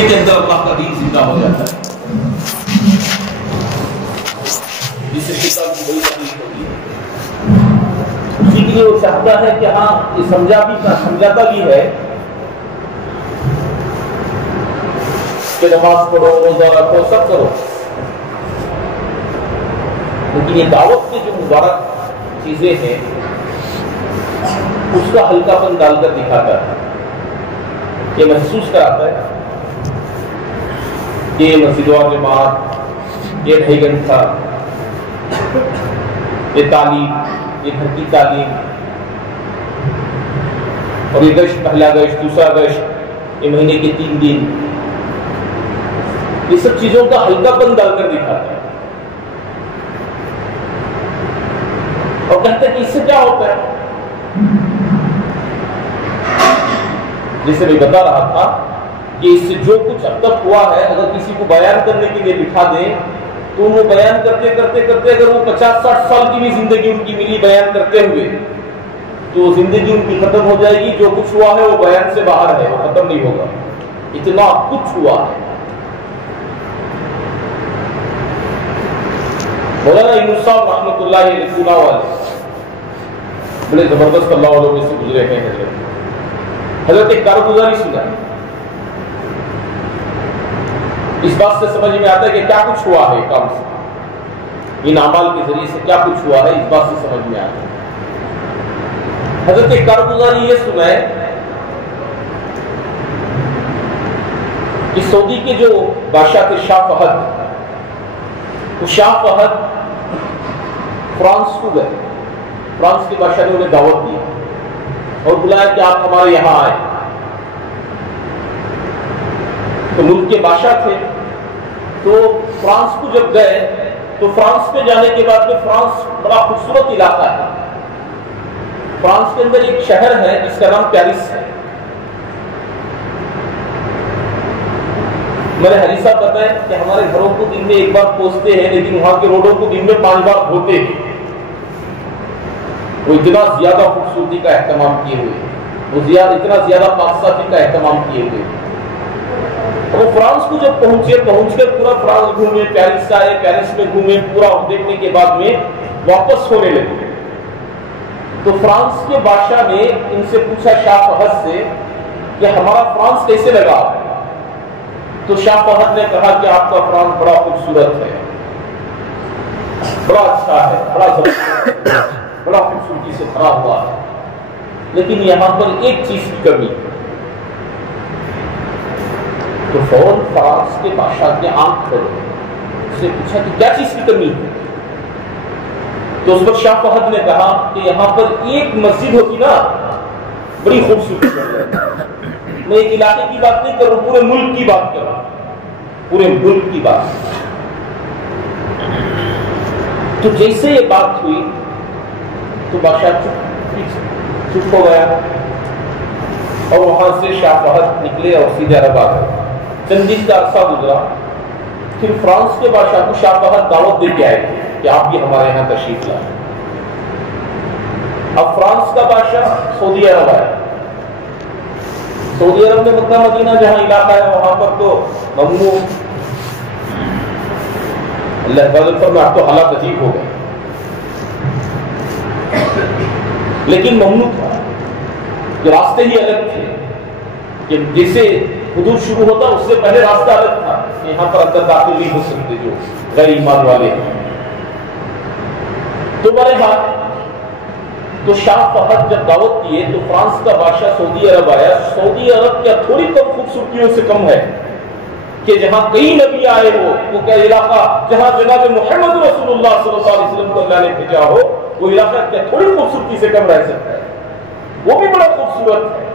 کے اندر اللہ کا دین زندہ ہو جاتا ہے، جس سے شیطان کی بڑی تکلیف ہوتی ہے۔ اسی لیے وہ چاہتا ہے کہ ہاں یہ سمجھاتا بھی ہے کہ نماز پڑھو، روزہ رکھو، سب کرو، لیکن یہ دعوت کی جو مبارک چیزیں ہیں اس کا ہلکا پن ڈال کر دکھاتا ہے، یہ محسوس کراتا ہے کہ یہ مسجد و جماعت، یہ ڈھائی گھنٹہ، یہ تعلیم، یہ گھر کی تعلیم، اور یہ گشت، پہلا گشت، دوسرا گشت، یہ مہینے کے 3 دن، یہ سب چیزوں کا ہلکا پن ڈال کر دکھاتا ہے، اور کہتے ہیں کہ اس سے کیا ہوتا ہے؟ جیسے میں بتا رہا تھا کہ اس سے جو کچھ اب تک ہوا ہے، اگر کسی کو بیان کرنے کے لیے بٹھا دیں تو وہ بیان کرتے کرتے کرتے اگر وہ 50-60 سال کی بھی زندگی ان کی ملی بیان کرتے ہوئے تو زندگی ان کی ختم ہو جائے گی۔ جو کچھ ہوا ہے وہ بیان سے باہر ہے، وہ ختم نہیں ہوگا، اتنا کچھ ہوا ہے۔ مولانا یونس صاحب رحمۃ اللہ علیہ پونا والے بڑے زبردست اللہ والوں میں سے گزرے ہیں۔ حضرت ایک کارگزاری سنا، اس بات سے سمجھ میں آتا ہے کہ کیا کچھ ہوا ہے کام سے، ان اعمال کے ذریعے سے کیا کچھ ہوا ہے، اس بات سے سمجھ میں آتا ہے۔ حضرت ایک کارگزاری یہ سنا ہے کہ سعودی کے جو بادشاہ تھے شاہ فہد، وہ شاہ فہد فرانس کو گئے، فرانس کے بادشاہ نے انہیں دعوت دی اور بلایا کہ آپ ہمارے یہاں آئے۔ تو ملک کے بادشاہ تھے، تو فرانس کو جب گئے تو فرانس میں جانے کے بعد میں فرانس بڑا خوبصورت علاقہ ہے۔ فرانس کے اندر ایک شہر ہے جس کا نام پیرس ہے۔ میرے حاجی صاحب بتائیں کہ ہمارے گھروں کو دن میں 1 بار پوچھتے ہیں، لیکن وہاں کے روڈوں کو دن میں 5 بار دھوتے ہیں۔ وہ اتنا زیادہ خوبصورتی کا اہتمام کیے ہوئے، وہ اتنا زیادہ پاک صافی کا اہتمام کیے ہوئے۔ وہ فرانس کو جب پہنچ کر پورا فرانس گھومے، پیرس آئے، پیرس میں گھومے، پورا دیکھنے کے بعد میں واپس ہونے لگے۔ تو فرانس کے بادشاہ نے ان سے پوچھا شاہ فہد سے کہ ہمارا فرانس کیسے لگا؟ تو شاہ فہد نے کہا کہ آپ کا فرانس بڑا خوبصورت ہے، بڑا اچھا ہے، بڑا زبردست، بڑا خوبصورتی سے بھرا ہوا ہے، لیکن یہاں پر ایک چیز کی کمی ہے۔ تو فوراً فرانس کے بادشاہ کے آنکھ کھولے، اس نے پوچھا کہ کیا چیز کی کمی ہے؟ تو اس وقت شاہ فہد نے کہا کہ یہاں پر ایک مسجد ہوتی نا بڑی خوبصورت ہے۔ میں ایک علاقے کی بات نہیں کر رہا ہوں، پورے ملک کی بات کر رہا ہوں، پورے ملک کی بات۔ تو جیسے یہ بات ہوئی تو بادشاہ چپ ہو گیا، اور وہاں سے شاہ فہد نکلے اور سیدھے عرب آ گئے۔ چند دن کا عرصہ گزرا، پھر فرانس کے بادشاہ کو شاہ فہد دعوت دے کے آئے تھے کہ آپ بھی ہمارے یہاں تشریف لائیں۔ اب فرانس کا بادشاہ سعودی عرب آیا۔ سعودی عرب میں مکہ مدینہ جہاں علاقہ ہے وہاں پر تو ممنوع، اللہ حفاظت فرمائے، اب تو حالات عجیب ہو گئے، لیکن ممنوع تھا کہ راستے ہی الگ تھے، کہ جیسے حدود شروع ہوتا اس سے پہلے راستہ الگ تھا، یہاں پر اندر داخل نہیں ہو سکتے جو غیر ایمان والے ہیں۔ تو بہرحال تو شاہ فہد جب دعوت دیے تو فرانس کا بادشاہ سعودی عرب آیا۔ سعودی عرب کیا تھوڑی کم خوبصورتیوں سے کم ہے کہ جہاں کئی نبی آئے ہو، وہ کیا علاقہ جہاں جناب محمد رسول اللہ صلی اللہ علیہ وسلم کو اللہ نے بھیجا ہو، وہ علاقہ کیا تھوڑی خوبصورتی سے کم رہ سکتا ہے؟ وہ بھی بڑا خوبصورت ہے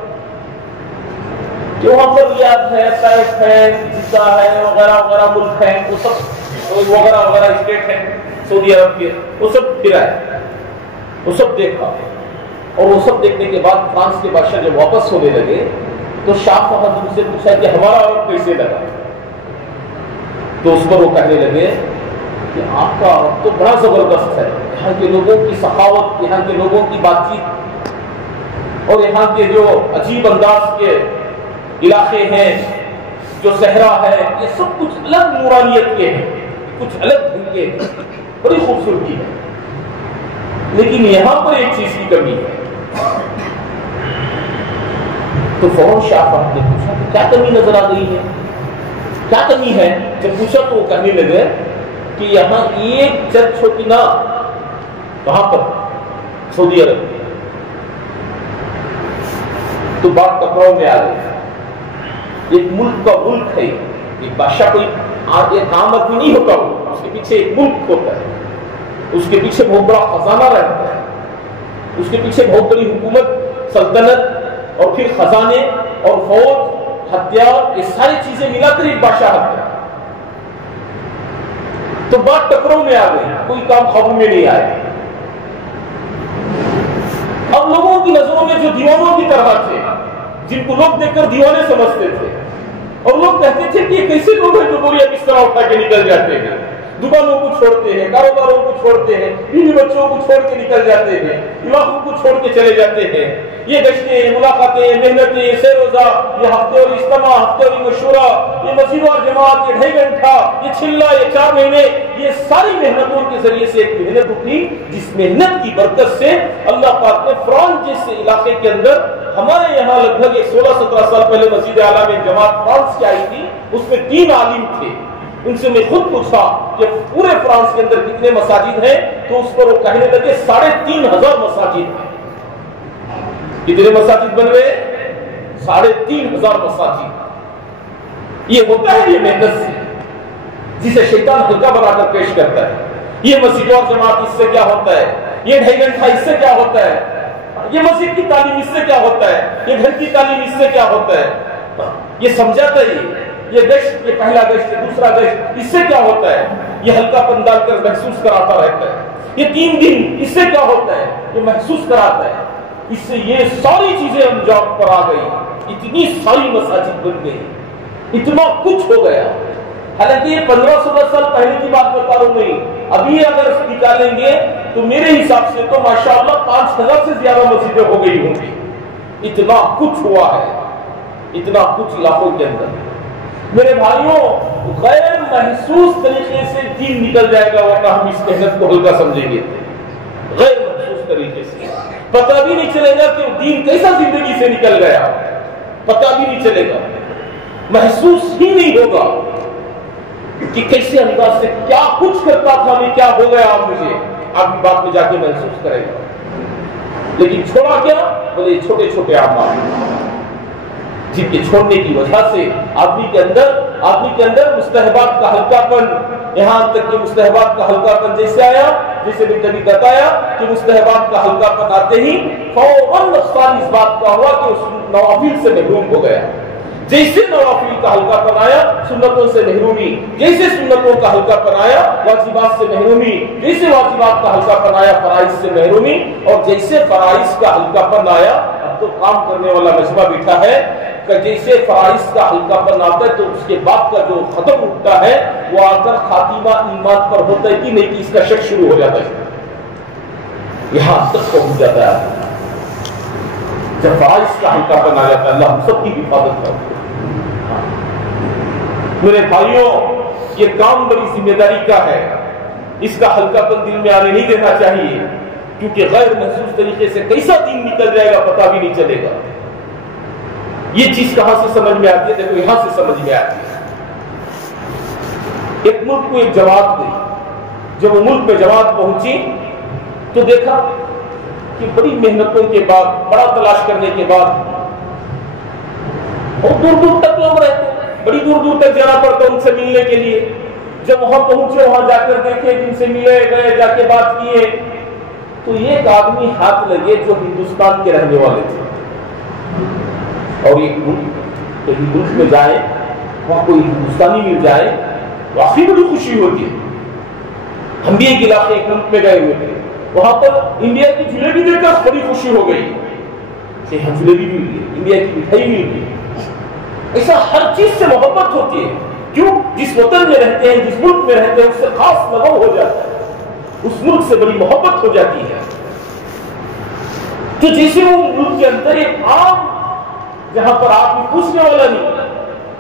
کہ وہاں پر ریاض ہے، طائف ہے، جدہ ہے، وغیرہ وغیرہ ملک ہیں، وہ سب وغیرہ وغیرہ اسٹیٹ ہیں سعودی عرب کے، وہ سب پھرا ہے، وہ سب دیکھا۔ اور وہ سب دیکھنے کے بعد فرانس کے بادشاہ جب واپس ہونے لگے تو شاہ فہد ان سے پوچھا کہ ہمارا عرب کیسے لگا؟ تو اس پر وہ کہنے لگے کہ آپ کا عرب تو بڑا زبردست ہے، یہاں کے لوگوں کی سخاوت، یہاں کے لوگوں کی بات چیت، اور یہاں کے جو عجیب انداز کے علاقے ہیں، جو صحرا ہے، یہ سب کچھ الگ نورانیت کے ہیں، کچھ الگ ڈھنگ کے ہیں، بڑی خوبصورتی ہے. لیکن یہاں پر ایک چیز کی کمی ہے. تو فوراً شاہ فہد نے پوچھا کہ کیا کمی نظر آ گئی ہے، کیا کمی ہے؟ جب پوچھا تو وہ کہنے لگے کہ یہاں ایک چرچ ہوتی نا، کہاں پر؟ سعودی عرب. تو بات ٹکراؤ میں آ گئی. ایک ملک کا ملک ہے، ایک بادشاہ کوئی ایک عام آدمی نہیں ہوتا، اس کے پیچھے ایک ملک ہوتا ہے، اس کے پیچھے بہت بڑا خزانہ رہتا ہے، اس کے پیچھے بہت بڑی حکومت، سلطنت، اور پھر خزانے اور فوج، ہتھیار، یہ ساری چیزیں ملا کر ایک بادشاہ ہے. تو بات ٹکراؤ میں آ گئی، کوئی کام قابو میں نہیں آیا. اب لوگوں کی نظروں میں جو دیوانوں کی طرح تھے، جن کو لوگ دیکھ کر دیوانے سمجھتے تھے، اور لوگ کہتے تھے کہ یہ کیسے لوگ ہیں جو بوریاں کس طرح اٹھا کے نکل جاتے ہیں، دکانوں کو چھوڑتے ہیں، کاروباروں کو چھوڑتے ہیں، بیوی بچوں کو چھوڑ کے نکل جاتے ہیں، علاقوں کو چھوڑ کے چلے جاتے ہیں. یہ گشتیں، ملاقاتیں، محنتیں، سیر و ضا، یہ ہفتے اور اجتماع، ہفتے اور مشورہ، یہ مسجد اور جماعت، یہ 2.5 گھنٹہ، یہ چلہ، یہ 4 مہینے، یہ ساری محنتوں کے ذریعے سے ایک محنت اٹھی، جس محنت کی برکت سے اللہ پاک نے فرانس جیسے علاقے کے اندر، ہمارے یہاں لگ بھگ 16-17 سال پہلے مسجد اعلیٰ میں جماعت فرانس کی آئی تھی، اس میں 3 عالم تھے. ان سے میں خود پوچھا کہ پورے فرانس کے اندر کتنے مساجد ہیں، تو اس پر وہ کہنے لگے 3,500 مساجد ہیں. کتنے مساجد بن گئے؟ 3,500 مساجد. یہ ہوتا ہے یہ محنت سے، جسے شیطان ہلکا بنا کر پیش کرتا ہے. یہ مسجد اور جماعت اس سے کیا ہوتا ہے، یہ 2.5 گھنٹہ اس سے کیا ہوتا ہے، یہ مسجد کی تعلیم اس سے کیا ہوتا ہے، یہ گھر کی تعلیم اس سے کیا ہوتا ہے. یہ سمجھاتا ہے یہ گشت، یہ پہلا گشت، یہ دوسرا گشت، اس سے کیا ہوتا ہے، یہ ہلکا پن ڈال کر محسوس کراتا رہتا ہے. یہ 3 دن اس سے کیا ہوتا ہے، یہ محسوس کراتا ہے. اس سے یہ ساری چیزیں انجام پر آ گئی، اتنی ساری مساجد بن گئی، اتنا کچھ ہو گیا. حالانکہ یہ 15-16 سال پہلے کی بات بتا رہا ہوں. نہیں، ابھی اگر نکالیں گے تو میرے حساب سے تو ماشاءاللہ 5,000 سے زیادہ مسجدیں ہو گئی ہوں گی. اتنا کچھ ہوا ہے، اتنا کچھ علاقوں کے اندر. میرے بھائیوں، غیر محسوس طریقے سے دین نکل جائے گا، ورنہ ہم اس محنت کو ہلکا سمجھیں گے. غیر محسوس طریقے سے پتہ بھی نہیں چلے گا کہ دین کیسا زندگی سے نکل گیا، پتہ بھی نہیں چلے گا، محسوس ہی نہیں ہوگا کہ کیسے انداز سے کیا کچھ کرتا تھا میں، کیا ہو گیا اب مجھے. آپ کی بات میں جا کے محسوس کرے گا. لیکن چھوڑا کیا؟ بولے چھوٹے چھوٹے اعمال، جن کے چھوڑنے کی وجہ سے آدمی کے اندر مستحبات کا ہلکا پن، یہاں تک کہ مستحبات کا ہلکا پن جیسے آیا، جیسے بھی کبھی بتایا کہ مستحبات کا ہلکا پن آتے ہی فوراً نقصان اس بات کا ہوا کہ اس نوافل سے محروم ہو گیا. جیسے نوافل کا ہلکا پن آیا، سنتوں سے محرومی، جیسے سنتوں کا ہلکا پن آیا، واجبات سے محرومی، جیسے واجبات کا ہلکا پن آیا، فرائض سے محرومی، اور جیسے فرائض کا ہلکا پن آیا، اب تو کام کرنے والا مجمع بیٹھا ہے کہ جیسے فرائض کا ہلکا پن آتا ہے تو اس کے بعد کا جو ختم اٹھتا ہے وہ آ کر خاتمہ ایمان پر ہوتا ہے کہ نہیں، کہ اس کا شک شروع ہو جاتا ہے. یہاں تک پہنچ جاتا ہے جب فرائض کا ہلکا پن آ جاتا ہے. اللہ ہم سب کی حفاظت کرے. میرے بھائیوں، یہ کام بڑی ذمہ داری کا ہے، اس کا ہلکا پن دل میں آنے نہیں دینا چاہیے، کیونکہ غیر محسوس طریقے سے کیسا دین نکل جائے گا پتہ بھی نہیں چلے گا. یہ چیز کہاں سے سمجھ میں آتی ہے؟ دیکھو یہاں سے سمجھ میں آتی ہے. ایک ملک کو ایک جماعت گئی، جب وہ ملک میں جماعت پہنچی تو دیکھا کہ بڑی محنتوں کے بعد، بڑا تلاش کرنے کے بعد، بہت دور دور تک لوگ رہتے، بڑی دور دور تک جانا پڑتا ان سے ملنے کے لیے. جب وہاں پہنچے، وہاں جا کر دیکھے، جن سے ملے گئے، جا کے بات کیے، تو ایک آدمی ہاتھ لگے جو ہندوستان کے رہنے والے تھے. اور ایک ملک، کہیں ملک میں جائے، وہاں کوئی ہندوستانی مل جائے، واقعی بڑی خوشی ہوتی ہے. ہم بھی ایک علاقے، ایک ملک میں گئے ہوئے تھے، وہاں پر انڈیا کی جلیبی دیکھ کر بڑی خوشی ہو گئی کہ ہم جلیبی مل گئی، انڈیا کی مٹھائی مل گئی. ایسا ہر چیز سے محبت ہوتی ہے. کیوں؟ جس وطن میں رہتے ہیں، جس ملک میں رہتے ہیں، اس سے خاص لگاؤ ہو جاتا ہے، اس ملک سے بڑی محبت ہو جاتی ہے. تو جیسے وہ ملک کے اندر ایک عام، جہاں پر آدمی پوچھنے والا نہیں،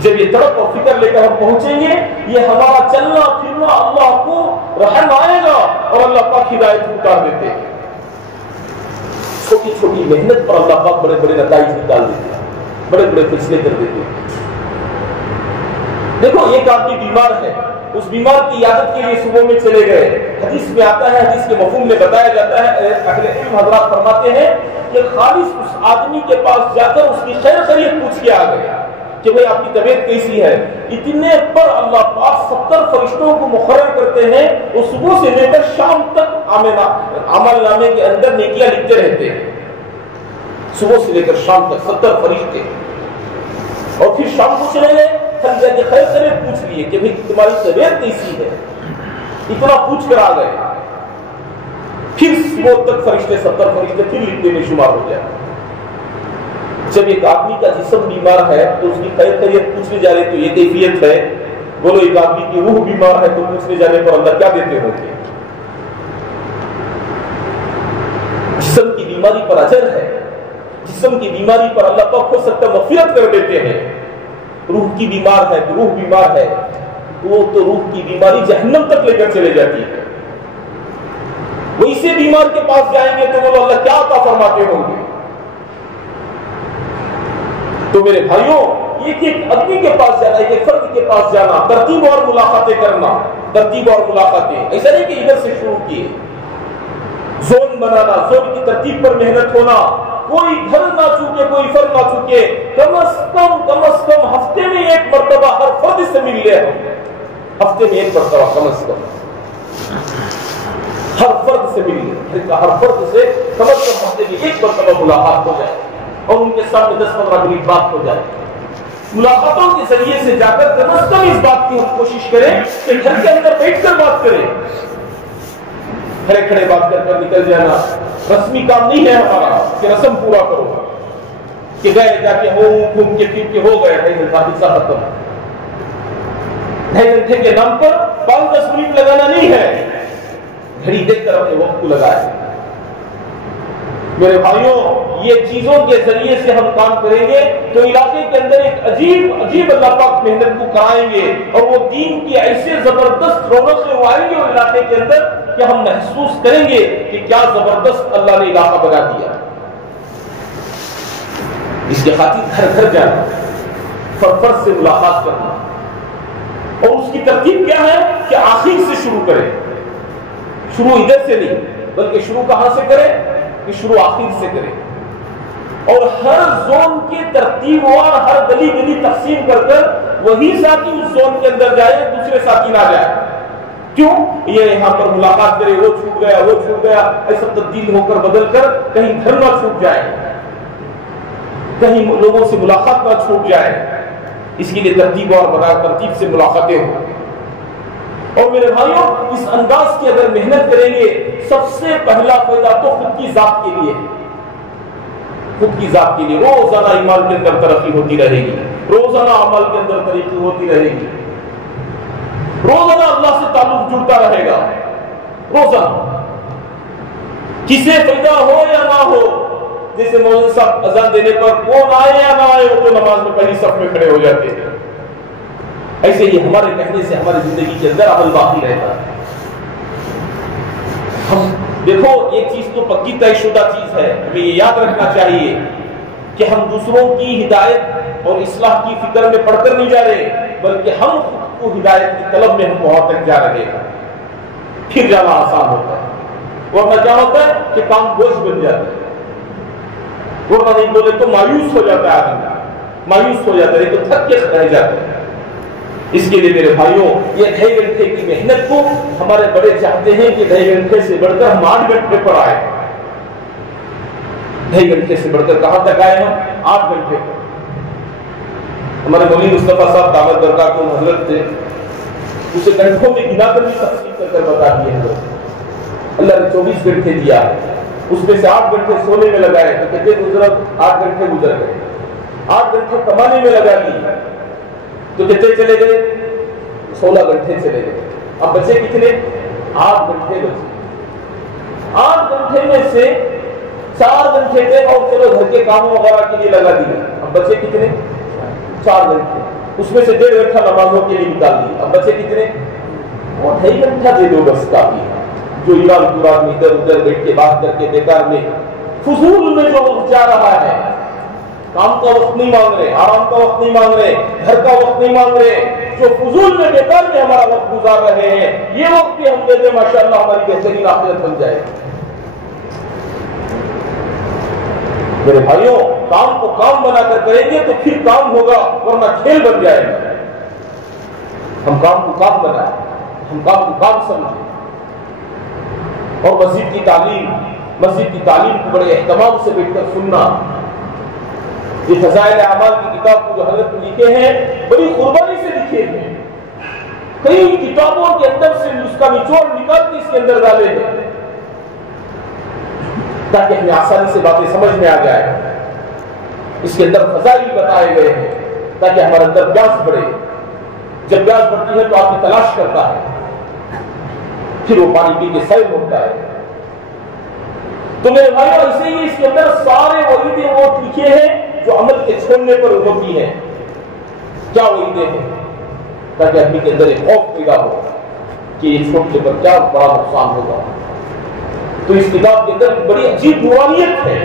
جب یہ تڑپ اور فکر لے کر ہم پہنچیں گے، یہ ہمارا چلنا پھرنا اللہ کو رحم آئے گا اور اللہ پاک ہدایت اتار دیتے ہیں۔ چھوٹی چھوٹی محنت پر اللہ پاک بڑے بڑے نتائج نکال دیتے ہیں، بڑے بڑے فیصلے کر دیتے ہیں۔ دیکھو ایک آدمی بیمار ہے، اس بیمار کی عیادت کے لیے صبح میں چلے گئے، حدیث میں آتا ہے، حدیث کے مفہوم میں بتایا جاتا ہے، اہل علم حضرات فرماتے ہیں کہ خالص اس آدمی کے پاس جا کر اس کی خیر خیریت پوچھ کے آ گئے کہ بھئی آپ کی طبیعت کیسی ہے۔ اتنے پر اللہ پاک 70 فرشتوں کو مقرر کرتے ہیں، وہ صبح سے لے کر شام تک عمل نامے کے اندر نیکیاں لکھتے رہتے ہیں، صبح سے لے کر شام تک 70 فرشتے۔ اور پھر شام کو چلے گئے، کل جا کے خیر خیریت پوچھ لیے کہ بھئی تمہاری طبیعت کیسی ہے، اتنا پوچھ کر آ گئے، پھر صبح تک فرشتے 70 فرشتے پھر لکھنے میں شمار ہو جائے۔ جب ایک آدمی کا جسم بیمار ہے تو اس کی خیر خیریت پوچھنے جا رہے تو یہ کیفیت ہے، بولو ایک آدمی کی روح بیمار ہے تو پوچھنے جانے پر اللہ کیا دیتے ہوں گے؟ جسم کی بیماری پر اجر ہے، جسم کی بیماری پر اللہ پاک ہو سکتا مغفرت کر دیتے ہیں۔ روح کی بیمار ہے تو روح بیمار ہے، وہ تو روح کی بیماری جہنم تک لے کر چلے جاتی ہے۔ وہ اسے بیمار کے پاس جائیں گے تو بولو اللہ کیا عطا فرماتے ہوں گے؟ تو میرے بھائیوں، ایک آدمی کے پاس جانا، ایک فرد کے پاس جانا، ترتیب اور ملاقاتیں کرنا، ترتیب اور ملاقاتیں، ایسا نہیں کہ ادھر سے شروع کیے، زون بنانا، زون کی ترتیب پر محنت ہونا، کوئی گھر نہ چوکے، کوئی فرد نہ چوکے، کم از کم ہفتے میں ایک مرتبہ ہر فرد سے مل لے، ہفتے میں ایک مرتبہ کم از کم ہر فرد سے مل لے، ہر فرد سے کم از کم ہفتے میں ایک مرتبہ ملاقات ہو جائے اور ان کے سامنے 10-15 منٹ بات ہو جائے۔ ملاقاتوں کے ذریعے سے جا کر کم از کم اس بات کی ہم کوشش کریں کہ گھر کے اندر بیٹھ کر بات کریں، کھڑے کھڑے بات کر نکل جانا رسمی کام نہیں ہے ہمارا کہ رسم پورا کرو، کہ گئے جا کے گھوم کے پھر کے ہو گئے، حصہ ختم۔ 2.5 گھنٹے کے نام پر 5-10 منٹ لگانا نہیں ہے، گھڑی دیکھ کر اپنے وقت کو لگائے۔ میرے بھائیوں، یہ چیزوں کے ذریعے سے ہم کام کریں گے تو علاقے کے اندر ایک عجیب اللہ پاک محنت کو کرائیں گے، اور وہ دین کی ایسے زبردست رونقیں آئیں گے اور علاقے کے اندر کہ ہم محسوس کریں گے کہ کیا زبردست اللہ نے علاقہ بنا دیا۔ اس کے خاطر گھر گھر جانا، فرد سے ملاقات کرنا، اور اس کی ترتیب کیا ہے کہ آخر سے شروع کریں، شروع ادھر سے نہیں بلکہ شروع کہاں سے کریں کہ شروع آخر سے کریں، اور ہر زون کی ترتیب اور ہر گلی گلی تقسیم کر کر وہی ساتھی اس زون کے اندر جائے، دوسرے ساتھی نہ جائے۔ کیوں؟ یہ یہاں پر ملاقات کرے، وہ چھوٹ گیا، وہ چھوٹ گیا، ایسا تبدیل ہو کر بدل کر کہیں گھر نہ چھوٹ جائے، کہیں لوگوں سے ملاقات نہ چھوٹ جائے۔ اس کے لیے ترتیب اور بنا ترتیب سے ملاقاتیں ہوں۔ اور میرے بھائیوں، اس انداز کی اگر محنت کریں گے، سب سے پہلا فائدہ تو خود کی ذات کے لیے، خود کی ذات کے لیے روزانہ ایمان کے اندر ترقی ہوتی رہے گی، روزانہ عمل کے اندر ترقی ہوتی رہے گی، روزانہ اللہ سے تعلق جڑتا رہے گا، روزانہ کسے فائدہ ہو یا نہ ہو۔ جیسے مولوی صاحب اذان دینے پر کون آئے یا نہ آئے، وہ تو نماز میں پہلی صف میں کھڑے ہو جاتے ہیں، ایسے ہی ہمارے کہنے سے ہماری زندگی کے اندر عمل باقی رہتا ہے۔ ہم دیکھو، ایک چیز تو پکی طے شدہ چیز ہے، ہمیں یہ یاد رکھنا چاہیے کہ ہم دوسروں کی ہدایت اور اصلاح کی فکر میں پڑھ کر نہیں جا رہے، بلکہ ہم خود کو ہدایت کی طلب میں ہم وہاں تک جا رہے ہیں، پھر جانا آسان ہوتا ہے، ورنہ کیا ہوتا ہے کہ کام بوجھ بن جاتا ہے، ورنہ نہیں بولے تو مایوس ہو جاتا ہے آدمی، مایوس ہو جاتا ہے، تو تھک کے رہ جاتا ہے۔ اس کے لیے میرے بھائیوں، یہ 2.5 گھنٹے کی محنت کو ہمارے بڑے چاہتے ہیں کہ 2.5 گھنٹے سے بڑھ کر ہم 8 گھنٹے پر آئے، 2.5 گھنٹے سے بڑھ کر کہاں تک آئے ہم؟ 8 گھنٹے پر۔ ہمارے مولوی مصطفیٰ صاحب دعوت برکات کو حضرت تھے، اسے گھنٹوں میں گنا کر بھی تقسیم کر بتا دیے حضرت، اللہ نے 24 گھنٹے دیا، اس میں سے 8 گھنٹے سونے میں لگائے تو کہتے گزر 8 گھنٹے گزر گئے، 8 گھنٹے کمانے میں لگا دی تو کتنے چلے گئے؟ 16 گھنٹے چلے گئے۔ اب بچے کتنے؟ 8 گھنٹے بچے۔ 8 گھنٹے میں سے 4 گھنٹے تھے اور چلو گھر کے کاموں وغیرہ کے لیے لگا دیا، اب بچے کتنے؟ 4 گھنٹے۔ اس میں سے 1.5 گھنٹہ نمازوں کے لیے نکال دی. اب بچے کتنے؟ وہ 2.5 گھنٹہ دے دو بس کافی ہے. جو ایران قرآن میں ادھر ادھر بیٹھ کے بات کر کے بیکار میں فضول میں جو وقت جا رہا ہے، کام کا وقت نہیں مانگ رہے، آرام کا وقت نہیں مانگ رہے، گھر کا وقت نہیں مانگ رہے، جو فضول میں بیکار میں ہمارا وقت گزار رہے ہیں، یہ وقت بھی ہم دے دیں ماشاءاللہ ہماری بہترین آخرت بن جائے. میرے بھائیوں، کام کو کام بنا کر کریں گے تو پھر کام ہوگا، ورنہ کھیل بن جائے گا. ہم کام کو کام بنائیں، ہم کام کو کام سمجھیں. اور مسجد کی تعلیم کو بڑے اہتمام سے بیٹھ کر سننا. یہ فضائل اعمال کی کتاب کو جو حضرت لکھے ہیں بڑی قربانی سے لکھے ہیں. کئی کتابوں کے اندر سے اس کا نچوڑ نکال کے اس کے اندر ڈالے ہیں تاکہ ہمیں آسانی سے باتیں سمجھ میں آ جائے. اس کے اندر فضائل بتائے گئے ہیں تاکہ ہمارے اندر پیاس بڑھے. جب پیاس بڑھتی ہے تو آپ کی تلاش کرتا ہے، پھر وہ پانی پی کے سیر ہوتا ہے. تو میرے بھائیوں، ایسے ہی اس کے اندر سارے وعیدیں وہ لکھے ہیں جو عمل کے چھوڑنے پر ہوتی ہیں. کیا وعیدیں ہیں؟ تاکہ آدمی کے اندر ایک خوف پیدا ہو کہ یہ چھوڑنے پر کیا بڑا نقصان ہوگا. تو اس کتاب کے اندر بڑی عجیب نورانیت ہے.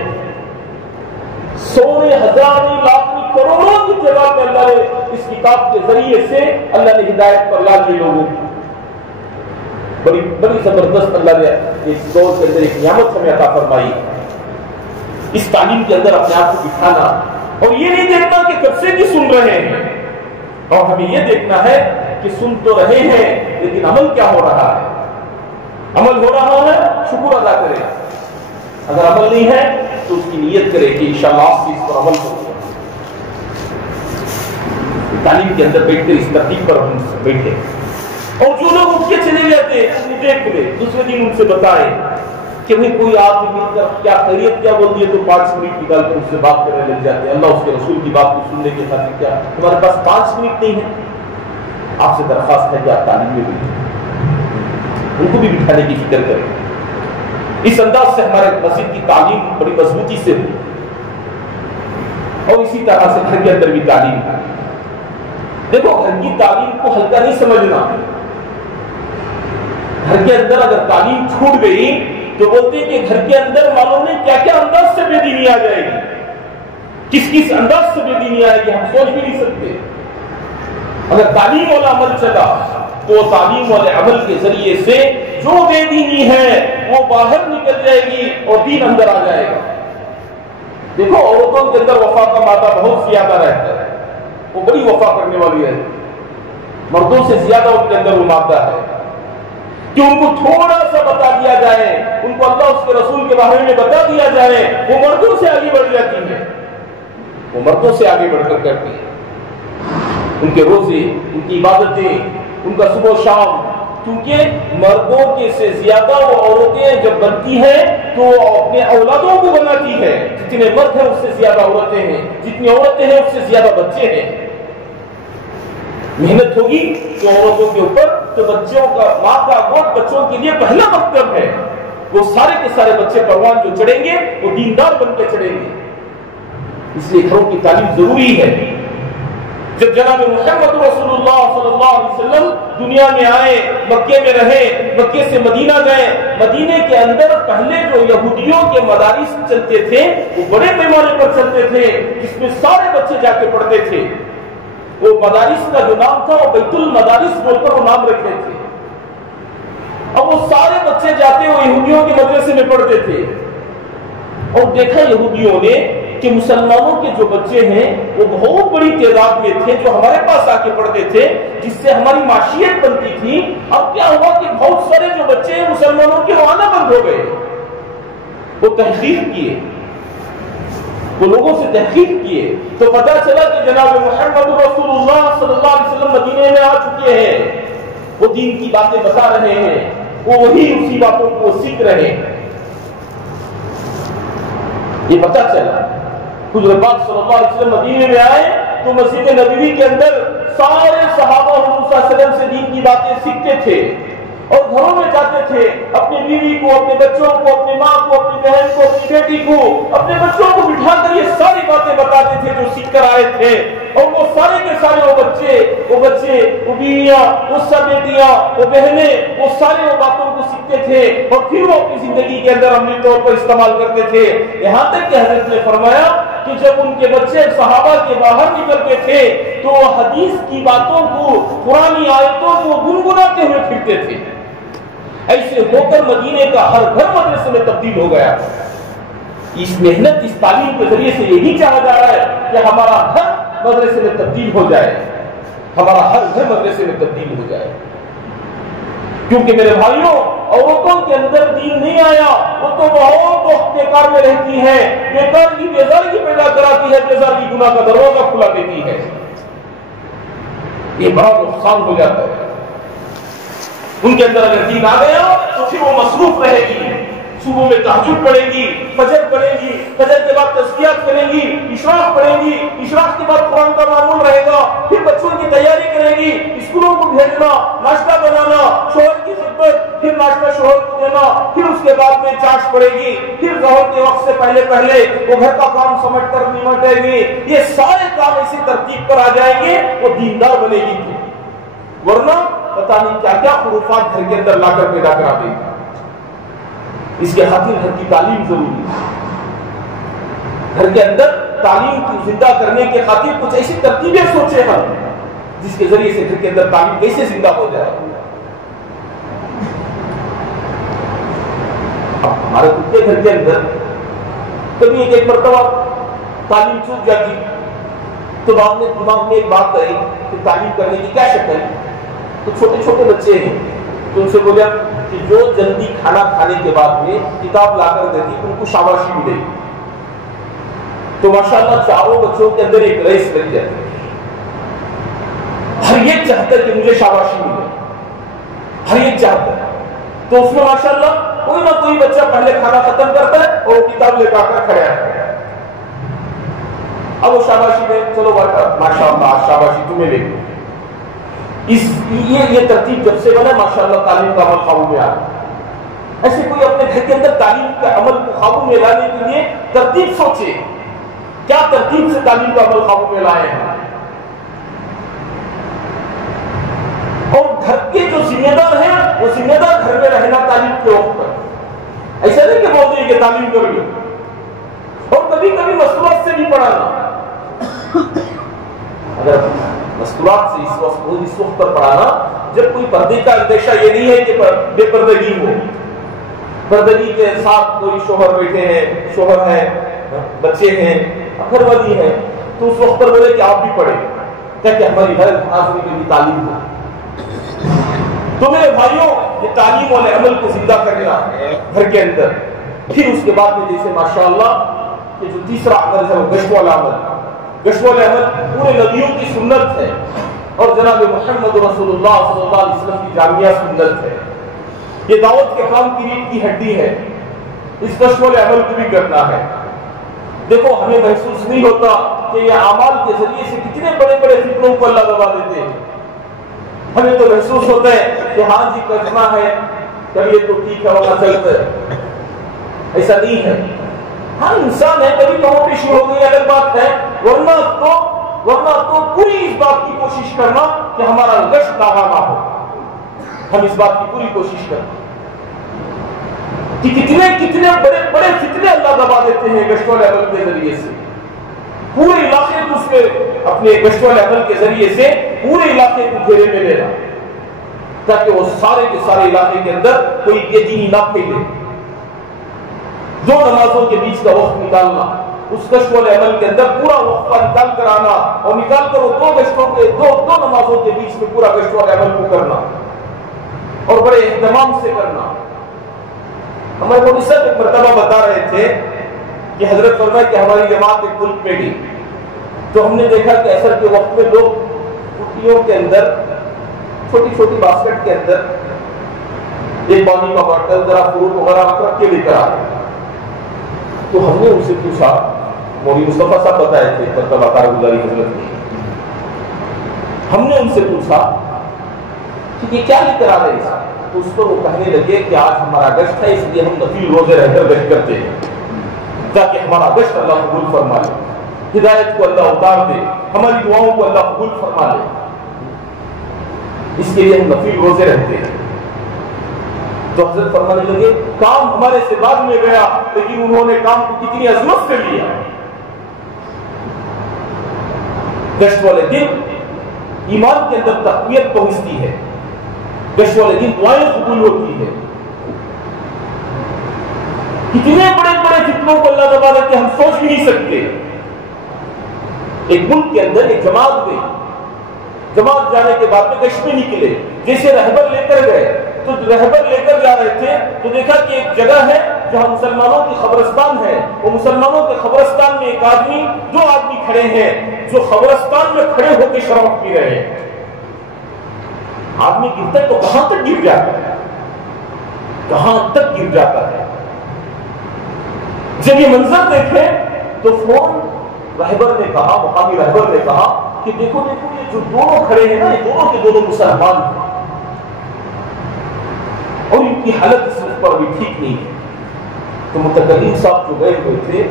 سونے ہزاروں لاکھوں کروڑوں کی جگہ میں اللہ نے اس کتاب کے ذریعے سے اللہ نے ہدایت پر لا دی لوگوں کی. بڑی زبردست اللہ نے اس دور کے اندر ایک نعمت ہمیں عطا فرمائی. اس تعلیم کے اندر اپنے آپ کو بٹھانا اور یہ نہیں دیکھنا کہ کب سے بھی سن رہے ہیں، اور ہمیں یہ دیکھنا ہے کہ سن تو رہے ہیں لیکن عمل کیا ہو رہا ہے. عمل ہو رہا ہے شکر ادا کرے، اگر عمل نہیں ہے تو اس کی نیت کرے کہ انشاءاللہ آپ سے اس پر عمل کروں. تعلیم کے اندر بیٹھ کر اس ترتیب پر ہم بیٹھے، اور جو لوگ اٹھ کے چلے جاتے ہیں دیکھ لے، دوسرے دن ان سے بتائے کہ بھئی کوئی آدمی مل کر کیا خیریت کیا بول دیے تو 5 منٹ نکال کر اس سے بات کرنے لگ جاتے ہیں. اللہ اس کے رسول کی بات کو سننے کے خاطر کیا تمہارے پاس 5 منٹ نہیں ہے؟ آپ سے درخواست ہے کہ آپ تعلیم میں بیٹھیں، ان کو بھی بٹھانے کی فکر کریں. اس انداز سے ہمارے مسجد کی تعلیم بڑی مضبوطی سے ہوئی، اور اسی طرح سے گھر کے اندر بھی تعلیم. دیکھو، گھر کی تعلیم کو ہلکا نہیں سمجھنا. گھر کے اندر اگر تعلیم چھوٹ گئی تو بولتے ہیں کہ گھر کے اندر معلوم نہیں کیا کیا انداز سے بے دینی آ جائے گی، کس انداز سے بے دینی آئے گی ہم سوچ بھی نہیں سکتے. اگر تعلیم والا عمل چلا تو تعلیم والے عمل کے ذریعے سے جو بے دینی ہے وہ باہر نکل جائے گی اور دین اندر آ جائے گا. دیکھو، عورتوں کے اندر وفا کا مادہ بہت زیادہ رہتا ہے، وہ بڑی وفا کرنے والی ہے. مردوں سے زیادہ ان کے اندر وہ مادہ ہے کہ ان کو تھوڑا سا بتا دیا جائے، ان کو اللہ اس کے رسول کے بارے میں بتا دیا جائے، وہ مردوں سے آگے بڑھ جاتی ہیں. وہ مردوں سے آگے بڑھ کر کرتی ہیں. ان کے روزے، ان کی عبادتیں، ان کا صبح و شام، کیونکہ مردوں کے سے زیادہ وہ عورتیں جب بنتی ہیں تو وہ اپنے اولادوں کو بناتی ہے. جتنے مرد ہیں اس سے زیادہ عورتیں ہیں، جتنی عورتیں ہیں اس سے زیادہ بچے ہیں. محنت ہوگی تو عورتوں کے اوپر تو بچوں کا، ماں کا گود بچوں کے لیے پہلا مکتب ہے. وہ سارے کے سارے بچے پروان جو چڑھیں گے وہ دیندار بن کے چڑھیں گے. اس لیے گھروں کی تعلیم ضروری ہے. جب جناب محمد رسول اللہ صلی اللہ علیہ وسلم دنیا میں آئے، مکے میں رہے، مکے سے مدینہ گئے، مدینے کے اندر پہلے جو یہودیوں کے مدارس چلتے تھے وہ بڑے پیمانے پر چلتے تھے، جس میں سارے بچے جا کے پڑھتے تھے. وہ مدارس کا جو نام تھا وہ بیت المدارس بول کر وہ نام رکھتے تھے. اب وہ سارے بچے جاتے وہ یہودیوں کے مدرسے میں پڑھتے تھے، اور دیکھا یہودیوں نے کہ مسلمانوں کے جو بچے ہیں وہ بہت بڑی تعداد میں تھے جو ہمارے پاس آ کے پڑھتے تھے، جس سے ہماری معیشت بنتی تھی. اب کیا ہوا کہ بہت سارے جو بچے ہیں مسلمانوں کے وہ آنا بند ہو گئے. وہ تحقیق کیے، وہ لوگوں سے تحقیق کیے تو پتا چلا کہ جناب محمد رسول اللہ صلی اللہ علیہ وسلم مدینے میں آ چکے ہیں. وہ دین کی باتیں بتا رہے ہیں، وہ وہی اسی باتوں کو سیکھ رہے ہیں. یہ پتا چلا. حضور پاک صلی اللہ علیہ وسلم مدینے میں آئے تو مسجد نبوی کے اندر سارے صحابہ حضور صلی اللہ علیہ وسلم سے دین کی باتیں سیکھتے تھے، اور گھروں میں جاتے تھے اپنی بیوی کو، اپنے بچوں کو، اپنی ماں کو، اپنی بہن کو، اپنی بیٹی کو، اپنے بچوں کو بٹھا کر یہ ساری باتیں بتاتے تھے جو سیکھ کر آئے تھے. اور وہ سارے کے سارے وہ بچے وہ بچے، وہ بیویاں، وہ سب بیٹیاں، وہ بہنیں، وہ سارے وہ باتوں کو سیکھتے تھے اور پھر وہ اپنی زندگی کے اندر عملی طور پر استعمال کرتے تھے. یہاں تک کہ حضرت نے فرمایا کہ جب ان کے بچے صحابہ کے باہر نکلتے تھے تو وہ حدیث کی باتوں کو، قرآنی آیتوں کو گنگناتے ہوئے پھرتے تھے. ایسے ہو کر مدینے کا ہر گھر مدرسے میں تبدیل ہو گیا. اس محنت، اس تعلیم کے ذریعے سے یہی چاہا جا رہا ہے کہ ہمارا گھر مدرسے میں تبدیل ہو جائے، ہمارا ہر گھر مدرسے میں تبدیل ہو جائے. کیونکہ میرے بھائیوں، عورتوں کے اندر دین نہیں آیا، وہ تو بہت وقت بیکار میں رہتی ہے، بیکار کی بیزارگی پیدا کراتی ہے، بیزارگی گناہ کا دروازہ کھلا دیتی ہے. یہ بڑا نقصان ہو جاتا ہے. ان کے اندر اگر دین آ گیا تو پھر وہ مصروف رہے گی، صبح میں تہجد پڑھے گی، فجر پڑھے گی، فجر کے بعد تزکیات کرے گی، اشراق پڑھے گی، اشراق کے بعد قرآن کا معمول رہے گا، پھر بچوں کی تیاری کرے گی، اسکولوں کو بھیجنا، ناشتہ بنانا، شوہر کی خدمت، پھر ناشتہ شوہر کو دینا، پھر اس کے بعد میں چاش پڑے گی، پھر ظہر کے وقت سے پہلے وہ گھر کا کام سمجھ کر نمٹے گی. یہ سارے کام اسی ترتیب پر آ جائیں گے، وہ دیندار بنے گی. ورنہ پتہ نہیں کیا کیا خرافات گھر کے اندر لا کر پیدا کرا دیں گے. اس کے خاطر گھر کی تعلیم ضروری ہے. گھر کے اندر تعلیم کو زندہ کرنے کے خاطر کچھ ایسی ترتیبیں سوچے ہم جس کے ذریعے سے گھر کے اندر تعلیم کیسے زندہ ہو جائے. اب ہمارے خود کے گھر کے اندر کبھی ایک مرتبہ تعلیم چھوٹ جاتی تو دماغ میں ایک بات آئی کہ تعلیم کرنے کی کیا شکل ہے. تو چھوٹے چھوٹے بچے ہیں تو ان سے بولیا کہ جو جلدی کھانا کھانے کے بعد میں کتاب لا کر دیتی ان کو شاباشی ملے گی. تو ماشاءاللہ چاروں بچوں کے اندر ایک ریس لگ جاتی ہے. ہر ایک چاہتا ہے کہ مجھے شاباشی ملے، ہر ایک چاہتا ہے. تو اس میں ماشاءاللہ کوئی نہ کوئی بچہ پہلے کھانا ختم کرتا ہے اور وہ کتاب لے کر کھڑا ہے. اب وہ شاباشی میں چلو ماشاءاللہ شاباشی تمہیں لے گی. یہ ترتیب جب سے بنا ماشاءاللہ تعلیم کا عمل قابو میں آ گیا. ایسے کوئی اپنے گھر کے اندر تعلیم کے عمل کو قابو میں لانے کے لیے ترتیب سوچے، کیا ترتیب سے تعلیم کا عمل قابو میں لائے ہیں. اور گھر کے جو ذمہ دار ہیں وہ ذمہ دار گھر میں رہنا تعلیم کے وقت پر. ایسا نہیں کہ بولتے ہیں کہ تعلیم کر لو، اور کبھی کبھی مستورات سے بھی پڑھانا. اگر مستورات سے اس وقت پر پڑھانا جب کوئی پردے کا اندیشہ یہ نہیں ہے کہ بے پردگی ہو. پردگی کے ساتھ کوئی شوہر بیٹھے ہیں، شوہر ہے، بچے ہیں، گھر والی ہے، تو اس وقت پر بولے کہ آپ بھی پڑھیں تاکہ ہماری ہر آدمی کی بھی تعلیم ہو. تو میرے بھائیوں، یہ تعلیم والے عمل کو زندہ کرنا گھر کے اندر. پھر اس کے بعد میں جیسے ماشاءاللہ یہ جو تیسرا عمل ہے وہ گشت والا عمل. گشت والے عمل پورے نبیوں کی سنت ہے اور جناب محمد رسول اللہ صلی اللہ علیہ وسلم کی جامعہ سنت ہے. یہ دعوت کے کام کی ریڑھ کی ہڈی ہے. اس گشت والے عمل کو بھی کرنا ہے. دیکھو ہمیں محسوس نہیں ہوتا کہ یہ اعمال کے ذریعے سے کتنے بڑے بڑے فتنوں کو اللہ دبا دیتے ہیں. ہمیں تو محسوس ہوتا ہے کہ ہاں جی کرنا ہے، کبھی یہ تو ٹھیک ہے ہونا چلتا ہے. ایسا نہیں ہے. ہاں انسان ہے، کبھی کہوں شروع ہو گئی الگ بات ہے، ورنہ تو پوری اس بات کی کوشش کرنا کہ ہمارا گشت ناکام ہو. ہم اس بات کی پوری کوشش کریں کہ کتنے بڑے بڑے فتنے اللہ دبا دیتے ہیں گشت والے عمل کے ذریعے سے. پورے علاقے کو اس کے اپنے گشت والے عمل کے ذریعے سے پورے علاقے کو گھیرے میں لینا تاکہ وہ سارے کے سارے علاقے کے اندر کوئی بے دینی نہ پھیلے. دو نمازوں کے بیچ کا وقت نکالنا، اس گشت والے عمل کے اندر پورا وقفہ نکال کر آنا اور نکال کر وہ دو نمازوں کے بیچ میں پورا گشت والے عمل کو کرنا اور بڑے اہتمام سے کرنا. ہمارے مولوی صاحب ایک مرتبہ بتا رہے تھے کہ حضرت فرمائے کہ ہماری جماعت ایک ملک میں گئی تو ہم نے دیکھا کہ عصر کے وقت میں لوگ کٹیوں کے اندر چھوٹی چھوٹی باسکٹ کے اندر ایک پانی کا باٹل ذرا فروٹ وغیرہ رکھ کے لے کر آ رہے. تو ہم نے ان سے پوچھا، مولوی مصطفیٰ صاحب بتائے تھے مرتبہ کارگزاری حضرت نے، ہم نے ان سے پوچھا کہ یہ کیا لے کر آ رہے ہیں. تو اس پر وہ کہنے لگے کہ آج ہمارا گشت ہے، اس لیے ہم نفل روزے رہ کر گشت کرتے ہیں تاکہ ہمارا گشت اللہ قبول فرما لے، ہدایت کو اللہ اتار دے، ہماری دعاؤں کو اللہ قبول فرما لے. اس کے لیے ہم نفل روزے رہتے ہیں. تو حضرت فرمانے لگے کام ہمارے سے بعد میں گیا لیکن انہوں نے کام کو کتنی عظمت سے لیا. گشت والے دن ایمان کے اندر تقویت پہنچتی ہے. گشت والے دن دعائیں قبول ہوتی ہے. کتنے بڑے بڑے فتنوں کو اللہ تعالیٰ کہ ہم سوچ بھی نہیں سکتے. ایک ملک کے اندر ایک جماعت گئی, جماعت جانے کے بعد میں گشت میں نکلے, جیسے رہبر لے کر گئے تو رہبر لے کر جا رہے تھے تو دیکھا کہ ایک جگہ ہے جہاں مسلمانوں کی قبرستان ہے. وہ مسلمانوں کے قبرستان میں ایک آدمی, دو آدمی کھڑے ہیں جو قبرستان میں کھڑے ہو کے شراب پی رہے ہیں. آدمی گرتا ہے تو کہاں تک گر جاتا ہے, کہاں تک گر جاتا ہے. جب یہ منظر دیکھے تو فون رہبر نے کہا, مقامی رہبر نے کہا کہ دیکھو دیکھو یہ جو دونوں کھڑے ہیں نا, یہ دونوں کے دونوں مسلمان ہیں اور ان کی حالت اس وقت پر بھی ٹھیک نہیں ہے. تو متکلم صاحب جو گئے ہوئے تھے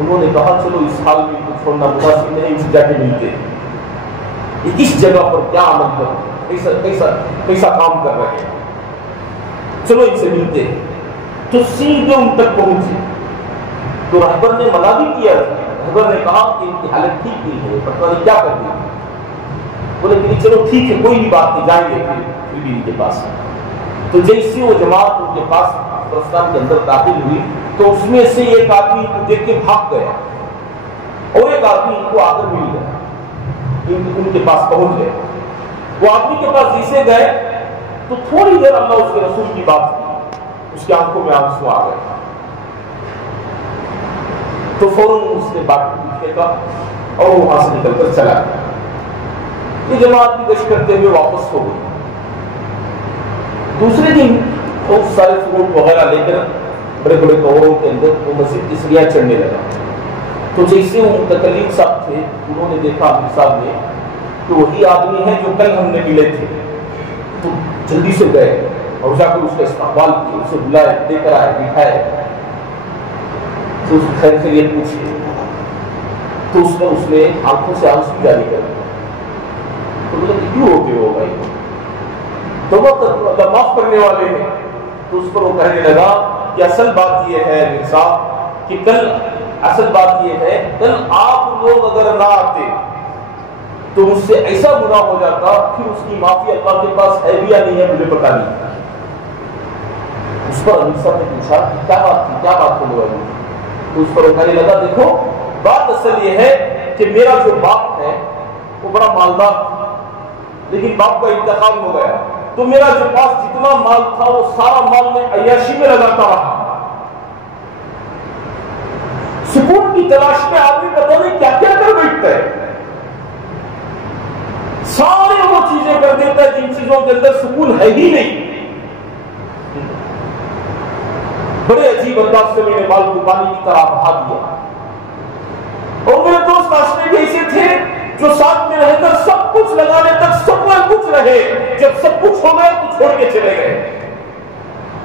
انہوں نے کہا چلو اس حال میں کو چھوڑنا مناسب نہیں, ان سے جا کے ملتے ہیں. یہ کس جگہ پر کیا عمل کر کیسا کام کر رہے ہیں, چلو ان سے ملتے ہیں. تو سیدھے ان تک پہنچے تو رہبر نے منع بھی کیا. رہبر نے کہا کہ ان کی حالت ٹھیک نہیں ہے, پتہ نہیں کیا کر دیں. بولے کہ چلو ٹھیک ہے کوئی بھی بات نہیں, جائیں گے پھر بھی ان کے پاس. تو جیسے وہ جماعت ان کے پاس قبرستان کے اندر داخل ہوئی تو اس میں سے ایک آدمی کو دیکھ کے بھاگ گیا اور ایک آدمی ان کو آ کر مل گیا, ان کے پاس پہنچ گئے. وہ آدمی کے پاس جیسے گئے تو تھوڑی دیر اللہ اس کے رسول کی بات کی, اس کی آنکھوں میں آنسو آ گئے. تو فوراً اس نے بات کو پھینکا اور وہ وہاں سے نکل کر چلا گیا. یہ جماعت کی گشت کرتے ہوئے واپس ہو گئی. دوسرے دن بہت سارے فروٹ وغیرہ لے کر بڑے بڑے کوروں کے اندر وہ مسجد کی سیڑھیاں چڑھنے لگا. تو جیسے وہ متکلم صاحب تھے انہوں نے دیکھا امیر صاحب نے کہ وہی آدمی ہے جو کل ہم نے ملے تھے. تو جلدی سے گئے اور جا کر اس کا استقبال کیا, اسے بلائے, لے کر آئے, بٹھائے. تو اس کی خیر خیریت پوچھی تو اس نے آنکھوں سے آنسو جاری کر دیا. تو بولے کہ کیوں روتے ہو بھائی, تو وہ اللہ معاف کرنے والے ہیں. تو اس پر وہ کہنے لگا کہ اصل بات یہ ہے امیر صاحب کہ اصل بات یہ ہے کل آپ لوگ اگر نہ آتے تو مجھ سے ایسا گناہ ہو جاتا, پھر اس کی معافی اللہ کے پاس ہے بھی یا نہیں ہے مجھے پتا نہیں. اس پر امیر صاحب نے پوچھا کہ کیا بات تھی, کیا بات ہونے والی. تو اس پر وہ کہنے لگا دیکھو بات اصل یہ ہے کہ میرا جو باپ ہے وہ بڑا مالدار تھا لیکن باپ کا انتقال ہو گیا, تو میرا جو پاس جتنا مال تھا وہ سارا مال میں عیاشی میں لگاتا رہا. سکون کی تلاش میں آدمی پتہ نہیں کیا کیا کر بیٹھتا ہے, سارے وہ چیزیں کر دیتا ہے جن چیزوں کے اندر سکون ہے ہی نہیں. بڑے عجیب انداز سے میں نے مال کو پانی کی طرح بہا دیا. اور میرے دوست آشنے بھی ایسے تھے جو ساتھ میں رہ کر سب کچھ لگانے تک سب کچھ رہے, جب سب کچھ ہو گیا تو چھوڑ کے چلے گئے.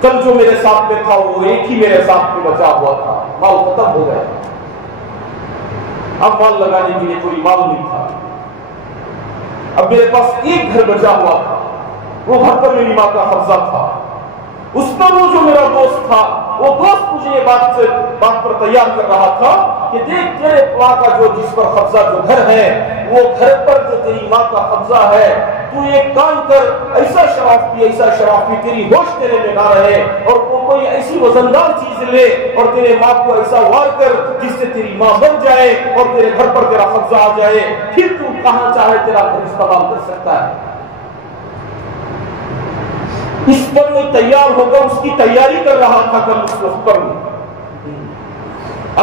کل جو میرے ساتھ میں تھا وہ ایک ہی میرے ساتھ میں بچا ہوا تھا, مال ختم ہو گیا. اب مال لگانے کے لیے کوئی مال نہیں تھا. اب میرے پاس ایک گھر بچا ہوا تھا, وہ گھر پر میری ماں کا قبضہ تھا. اس پر وہ جو میرا دوست تھا وہ دوست مجھے یہ بات پر تیار کر رہا تھا کہ دیکھ تیرے ماں کا جو جس پر قبضہ جو گھر ہے وہ گھر پر جو تیری ماں کا قبضہ ہے, تو ایک کام کر ایسا شراب پی تیری ہوش تیرے میں نہ رہے, اور کوئی ایسی وزندار چیز لے اور تیرے ماں کو ایسا وار کر جس سے تیری ماں مر جائے اور تیرے گھر پر تیرا قبضہ آ جائے, پھر تو کہاں چاہے تیرا گھر استعمال کر سکتا ہے. اس پر میں تیار ہو کر اس کی تیاری کر رہا تھا کل اس وقت پر.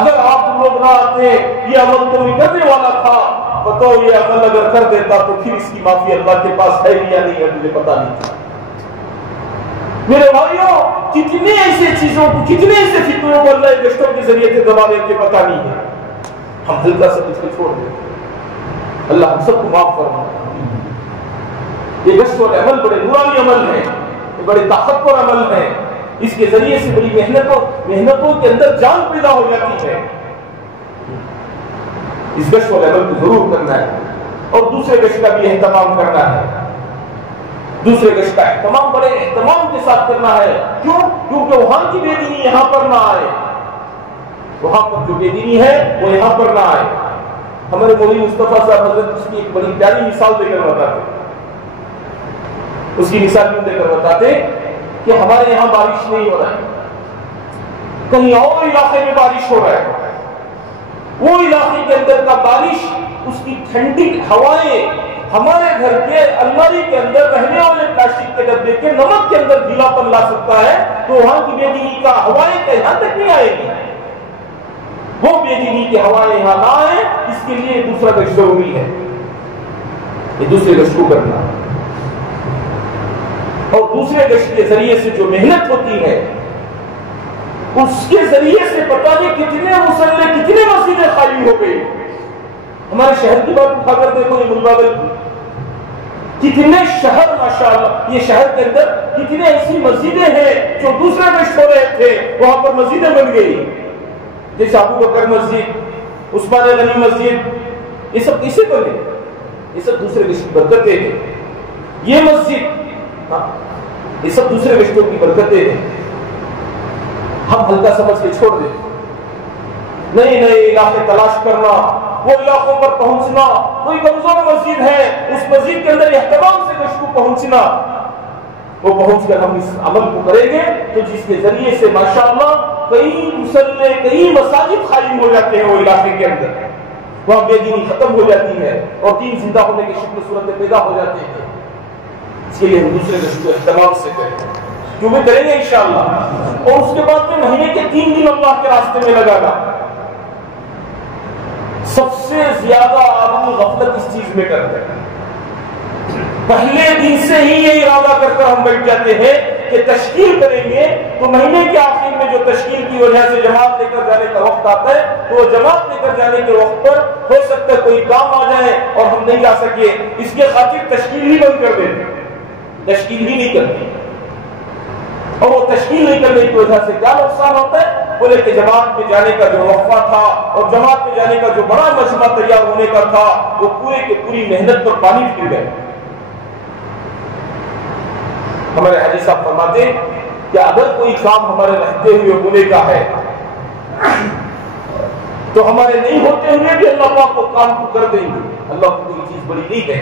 اگر آپ لوگ نہ آتے یہ عمل تو میں کرنے والا تھا, بتاؤ یہ عمل اگر کر دیتا تو پھر اس کی معافی اللہ کے پاس ہے یا نہیں ہے مجھے پتا نہیں تھا. میرے بھائیوں کتنے ایسے چیزوں کو, کتنے ایسے فتنوں کو اللہ گشتوں کے ذریعے سے دبا دے کے پتا نہیں ہے. ہم ہلکا سے کچھ کو چھوڑ دیں, اللہ ہم سب کو معاف فرمائے. یہ گشت والے عمل بڑے نورانی عمل ہیں, بڑے طاقتور عمل ہے. اس کے ذریعے سے بڑی محنتوں کے اندر جان پیدا ہو جاتی ہے. اس گشت والے عمل کو ضرور کرنا ہے اور دوسرے گشت کا بھی اہتمام کرنا ہے. دوسرے گشت کا اہتمام بڑے اہتمام کے ساتھ کرنا ہے. کیوں؟ کیونکہ وہاں کی بے دینی یہاں پر نہ آئے. وہاں پر جو بے دینی ہے وہ یہاں پر نہ آئے. ہمارے مولوی مصطفیٰ صاحب حضرت اس کی ایک بڑی پیاری مثال دے کر بتاتے. اس کی مثال کیوں دے کر بتاتے کہ ہمارے یہاں بارش نہیں ہو رہا ہے, کہیں اور علاقے میں بارش ہو رہا ہے. وہ علاقے کے اندر کا بارش, اس کی ٹھنڈی ہوائیں ہمارے گھر کے الماری کے اندر رہنے والے پلاسٹک کے ڈبے کے نمک کے اندر گیلا پن لا سکتا ہے, تو وہاں کی بے دینی کا ہوائیں یہاں تک نہیں آئے گی. وہ بے دینی کی ہوائیں یہاں نہ آئے, اس کے لیے دوسرا گشت ضروری ہے. یہ دوسرے گشت کو کرنا, اور دوسرے گشت کے ذریعے سے جو محنت ہوتی ہے اس کے ذریعے سے پتہ نہیں کتنے مسلے, کتنے مسجدیں خالی ہو گئی. ہمارے شہر کی بات اٹھا کر دیکھو, یہ ملبابل کتنے شہر ماشاءاللہ, یہ شہر کے اندر کتنے ایسی مسجدیں ہیں جو دوسرے گشت ہو رہے تھے وہاں پر مسجدیں بن گئی. جیسے ابو بکر مسجد, عثمان غنی مسجد, یہ سب کیسے بنے؟ یہ سب دوسرے گشت کی برکتیں ہیں. یہ مسجد, یہ سب دوسرے گشتوں کی برکتیں ہیں. ہم ہلکا سمجھ کے چھوڑ دیں. نئے نئے علاقے تلاش کرنا, وہ علاقوں پر پہنچنا, کوئی کمزور مسجد ہے اس مسجد کے اندر اہتمام سے گشت کو پہنچنا, وہ پہنچ کر ہم اس عمل کو کریں گے تو جس کے ذریعے سے ماشاءاللہ کئی مصلے, کئی مساجد قائم ہو جاتے ہیں وہ علاقے کے اندر. وہاں بے دینی ختم ہو جاتی ہے اور دین زندہ ہونے کی شکل صورتیں پیدا ہو جاتے ہیں. اس کے لیے ہم دوسرے گشت کو اہتمام سے کریں, جو بھی کریں گے انشاءاللہ. اور اس کے بعد میں مہینے کے 3 دن اللہ کے راستے میں لگانا. سب سے زیادہ آدمی غفلت اس چیز میں کرتے ہیں. پہلے دن سے ہی یہ ارادہ کر کر ہم بیٹھ جاتے ہیں کہ تشکیل کریں گے, تو مہینے کے آخر میں جو تشکیل کی وجہ سے جماعت لے کر جانے کا وقت آتا ہے, تو وہ جماعت لے کر جانے کے وقت پر ہو سکتا ہے کوئی کام آ جائے اور ہم نہیں جا سکے, اس کے خاطر تشکیل ہی بند کر دیتے, تشکیل ہی نہیں کرتے. اور وہ تشکیل نہیں کرنے کی وجہ سے کیا نقصان ہوتا ہے؟ بولے کہ جماعت میں جانے کا جو وقفہ تھا اور جماعت میں جانے کا جو بڑا مجمع تیار ہونے کا تھا, وہ پورے کی پوری محنت پر پانی پھر گئے. ہمارے حاجی صاحب فرماتے کہ اگر کوئی کام ہمارے رہتے ہوئے ہونے کا ہے تو ہمارے نہیں ہوتے ہوئے بھی اللہ پاک کو کام کو کر دیں گے. اللہ کو کوئی چیز بڑی نہیں ہے.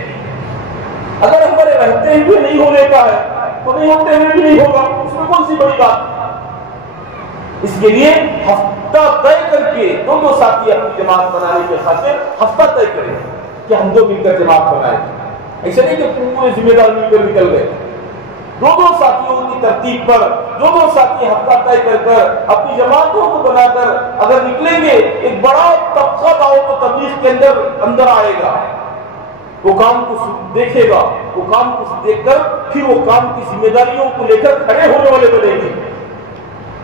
اگر ہمارے رہتے ہوئے نہیں ہونے کا ہے تو نہیں ہوتے ہوئے بھی نہیں ہوگا, اس میں کون سی بڑی بات. اس کے لیے ہفتہ طے کر کے دو ساتھی اپنی جماعت بنانے کے خاطر ہفتہ طے کریں کہ ہم 2 مل کر جماعت بنائیں. ایسا نہیں کہ پورے ذمہ دار مل کر نکل گئے. 2 ساتھیوں کی ترتیب پر 2 ساتھی ہفتہ طے کر کر اپنی جماعتوں کو بنا کر اگر نکلیں گے, ایک بڑا طبقہ دعوت و تبلیغ کے اندر آئے گا. وہ کام کو دیکھے گا, وہ کام کو دیکھ کر پھر وہ کام کی ذمہ داریوں کو لے کر کھڑے ہونے والے بنے گے.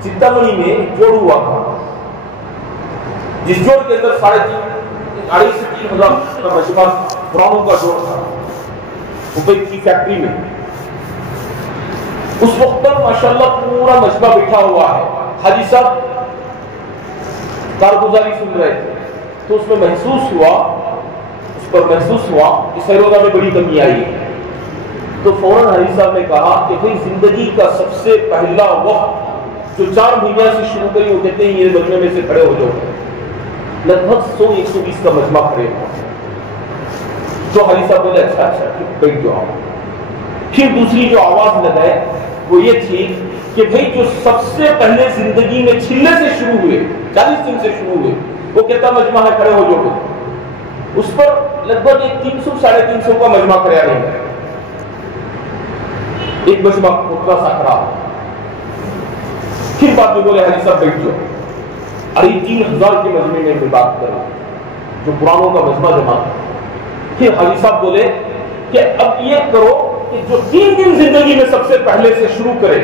چنتامنی میں جوڑ ہوا تھا, جس جوڑ کے اندر 2,500 سے 3,000 کا مجمع پرانوں کا جوڑ تھا اوپر کی فیکٹری میں. اس وقت پر ماشاءاللہ پورا مجمع بیٹھا ہوا ہے. حاجی صاحب کارگزاری سن رہے تھے تو اس میں محسوس ہوا کہ سیروزہ میں بڑی کمی آئی ہے. تو فوراً حاجی صاحب نے کہا کہ بھئی زندگی کا سب سے پہلا وقت جو 4 مہینے سے شروع کری, وہ کہتے ہیں یہ مجمع میں سے کھڑے ہو جاؤ. لگ بھگ 100-120 کا مجمع کھڑے ہوا. تو حاجی صاحب بولے اچھا بیٹھ جاؤ. پھر دوسری جو آواز لگائے وہ یہ تھی کہ بھئی جو سب سے پہلے زندگی میں چھلنے سے شروع ہوئے, 40 دن سے شروع ہوئے, وہ کہتا مجمع ہے کھڑے ہو جاؤ. اس پر لگ بھگ 300-350 کا مجمع کھڑا نہیں ہے. ایک مجمع اتنا سا کھڑا. پھر بعد میں بولے حاجی صاحب بیٹھ جاؤ. ارے 3,000 کے مجمع میں میں بات کروں جو پرانوں کا مجمع جمع. پھر حاجی صاحب بولے کہ اب یہ کرو کہ جو 3 دن زندگی میں سب سے پہلے سے شروع کرے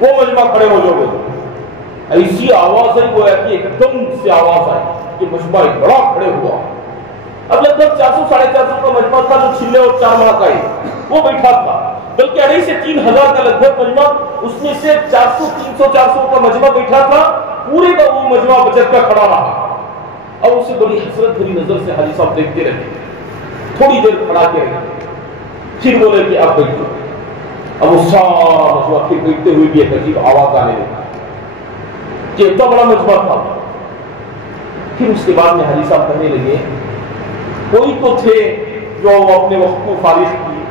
وہ مجمع کھڑے ہو جاؤ. ایسی آواز ہے وہ ایک دم سے آواز آئی کہ مجمع بڑا کھڑے ہوا. اب لگ بھگ 400-450 کا مجمع تھا جو چھلے اور 4 ماہ کا ہی وہ بیٹھا تھا, بلکہ 2,500 سے 3,000 کا لگ بھگ مجمع, اس میں سے 300-400 کا مجمع بیٹھا تھا. پورے کا وہ مجمع بچت کا کھڑا رہا اور اسے بڑی حسرت بھری نظر سے حاجی صاحب دیکھتے رہے. تھوڑی دیر کھڑا کے رہے, پھر بولے کہ آپ بیٹھو. اب وہ سارا مجموعہ پھر بیٹھتے ہوئے بھی ایک عجیب آواز آنے لگا کہ اتنا بڑا مجموعہ تھا. پھر اس کے بعد میں حاجی صاحب کہنے لگے کوئی تو تھے جو اپنے وقت کو فارغ کیے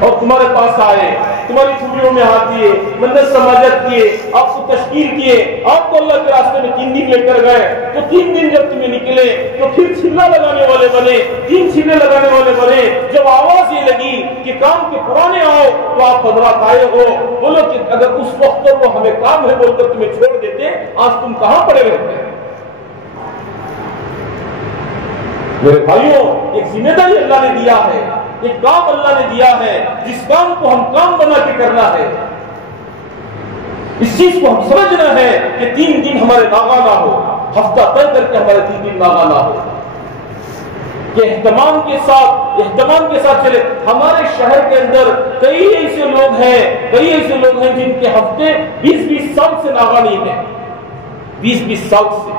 اور تمہارے پاس آئے, تمہاری چھٹیوں میں ہاتھ دیے, منت سماجت کیے, آپ کو تشکیل کیے, آپ کو اللہ کے راستے میں 3 دن لے کر گئے, تو 3 دن جب تمہیں نکلے تو پھر چھلا لگانے والے بنے, 3 چھلے لگانے والے بنے. جب آواز یہ لگی کہ کام کے پرانے آؤ تو آپ حضرات آئے ہو. بولو کہ اگر اس وقت پر وہ ہمیں کام ہے بول کر تمہیں چھوڑ دیتے, آج تم کہاں پڑے رہتے. میرے بھائیوں, ایک ذمہ داری اللہ نے دیا ہے, ایک کام اللہ نے دیا ہے, جس کام کو ہم کام بنا کے کرنا ہے. اس چیز کو ہم سمجھنا ہے کہ 3 دن ہمارے ناغا نہ ہو, ہفتہ طے کر کے ہمارے 3 دن ناغا نہ ہو, کہ اہتمام کے ساتھ چلے. ہمارے شہر کے اندر کئی ایسے لوگ ہیں جن کے ہفتے 20-20 سال سے ناغا نہیں ہے, 20-20 سال سے.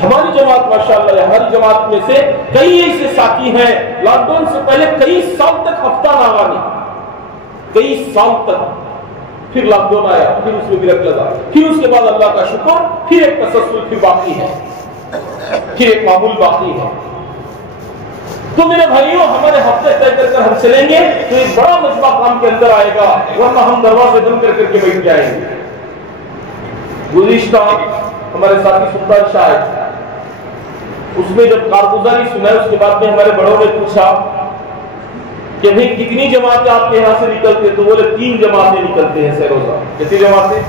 ہماری جماعت ماشاءاللہ, ہماری جماعت میں سے کئی ایسے ساتھی ہیں لاک ڈاؤن سے پہلے کئی سال تک ہفتہ ناغا نہیں, کئی سال تک. پھر لاک ڈاؤن آیا, پھر اس میں بریک لگا, پھر اس کے بعد اللہ کا شکر, پھر ایک تسلسل پھر باقی ہے, پھر ایک معمول باقی ہے. تو میرے بھائیوں, ہمارے ہفتے طے کر ہم چلیں گے تو ایک بڑا مجمع کام کے اندر آئے گا, ورنہ ہم دروازے بند کر کے بیٹھ جائیں گے. گزشتہ ہمارے ساتھی سلطان شاہ, اس میں جب کارگزاری سنا اس کے بعد میں ہمارے بڑوں نے پوچھا کہ بھئی کتنی جماعتیں آپ کے یہاں سے نکلتے, تو بولے 3 جماعتیں نکلتے ہیں سے روزہ. کتنی جماعتیں؟